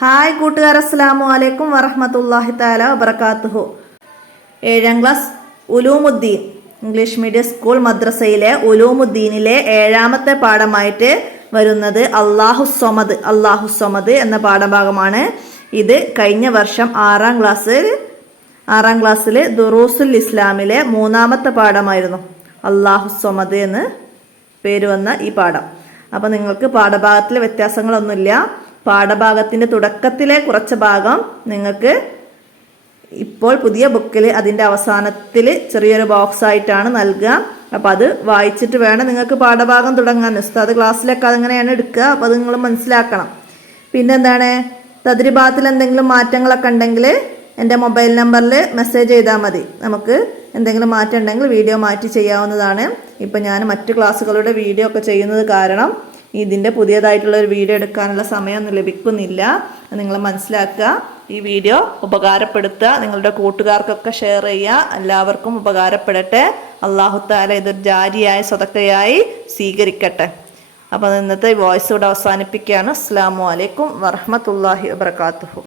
Hi കൂട്ടുകാർ, അസ്സലാമു അലൈക്കും വറഹ്മത്തുള്ളാഹി തആല വബറകാതുഹു. 7ാം class Uloomuddeen English medium school മദ്രസയിലെ ഉലൂമുദ്ദീനിലെ 7ാമത്തെ പാഠമായിട്ട് വരുന്നത് അല്ലാഹുസ്സമദ് എന്ന പാഠഭാഗമാണ്. ഇത് കഴിഞ്ഞ വർഷം 6ാം ക്ലാസ്സിൽ ദുറൂസുൽ ഇസ്ലാമിലെ 3ാമത്തെ പാഠമായിരുന്നു. അല്ലാഹുസ്സമദ് എന്ന് പേര് വന്ന ഈ പാഠം. അപ്പം നിങ്ങൾക്ക് പാഠഭാഗത്തിലെ വ്യത്യാസങ്ങളൊന്നുമില്ല. പാഠഭാഗത്തിൻ്റെ തുടക്കത്തിലെ കുറച്ച് ഭാഗം നിങ്ങൾക്ക് ഇപ്പോൾ പുതിയ ബുക്കിൽ അതിൻ്റെ അവസാനത്തിൽ ചെറിയൊരു ബോക്സ് ആയിട്ടാണ് നൽകുക. അപ്പോൾ അത് വായിച്ചിട്ട് വേണം നിങ്ങൾക്ക് പാഠഭാഗം തുടങ്ങാൻ. ഉസ്താദ് ക്ലാസ്സിലൊക്കെ അതങ്ങനെയാണ് എടുക്കുക. അപ്പോൾ അത് നിങ്ങൾ മനസ്സിലാക്കണം. പിന്നെന്താണ്, തദ്രിബാത്തിൽ എന്തെങ്കിലും മാറ്റങ്ങളൊക്കെ ഉണ്ടെങ്കിൽ എൻ്റെ മൊബൈൽ നമ്പറിൽ മെസ്സേജ് ചെയ്താൽ മതി. നമുക്ക് എന്തെങ്കിലും മാറ്റം ഉണ്ടെങ്കിൽ വീഡിയോ മാറ്റി ചെയ്യാവുന്നതാണ്. ഇപ്പം ഞാൻ മറ്റു ക്ലാസ്സുകളുടെ വീഡിയോ ഒക്കെ ചെയ്യുന്നത് കാരണം ഇതിൻ്റെ പുതിയതായിട്ടുള്ള ഒരു വീഡിയോ എടുക്കാനുള്ള സമയമൊന്നും ലഭിക്കുന്നില്ല. നിങ്ങൾ മനസ്സിലാക്കുക. ഈ വീഡിയോ ഉപകാരപ്പെടുത്തുക, നിങ്ങളുടെ കൂട്ടുകാർക്കൊക്കെ ഷെയർ ചെയ്യുക. എല്ലാവർക്കും ഉപകാരപ്പെടട്ടെ. അല്ലാഹു തആല ഇതൊരു ജാരിയായ സദഖയായി സ്വീകരിക്കട്ടെ. അപ്പോൾ ഇന്നത്തെ വോയിസ് ഇവിടെ അവസാനിപ്പിക്കുകയാണ്. അസ്സലാമു അലൈക്കും വറഹ്മത്തുള്ളാഹി വബറകാതുഹു.